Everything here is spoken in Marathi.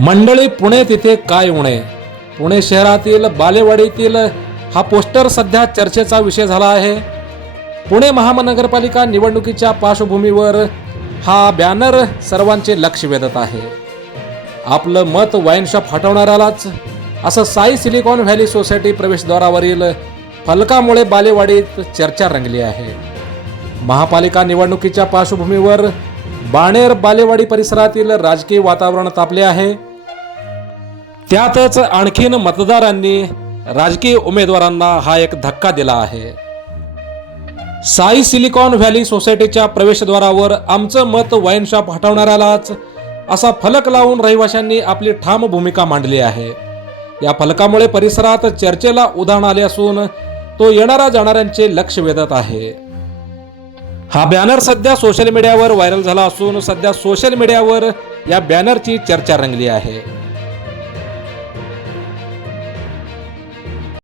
मंडळी, पुणे तिथे काय उणे. पुणे शहरातील बालेवाडीतील हा पोस्टर सध्या चर्चेचा विषय झाला आहे. पुणे महानगरपालिका निवडणुकीच्या पार्श्वभूमीवर हा बॅनर सर्वांचे लक्ष वेधत आहे. आपलं मत वाईन शॉप हटवणाऱ्यालाच, असं साई सिलिकॉन व्हॅली सोसायटी प्रवेशद्वारावरील फलकामुळे बालेवाडीत चर्चा रंगली आहे. महापालिका निवडणुकीच्या पार्श्वभूमीवर बाणेर बालेवाडी परिसरातील राजकीय वातावरण तापले आहे. त्यातच आणखीन मतदारांनी राजकीय उमेदवारांना हा एक धक्का दिला आहे. साई सिलिकॉन व्हॅली सोसायटीच्या प्रवेशद्वारावर आमचं मत वाईन शॉप हटवणाऱ्यालाच, असा फलक लावून रहिवाशांनी आपली ठाम भूमिका मांडली आहे. या फलकामुळे परिसरात चर्चेला उधाण आले असून तो येणाऱ्या जाणाऱ्यांचे लक्ष वेधत आहे. हा बॅनर सध्या सोशल मीडियावर व्हायरल झाला असून सध्या सोशल मीडियावर या बॅनरची चर्चा रंगली आहे.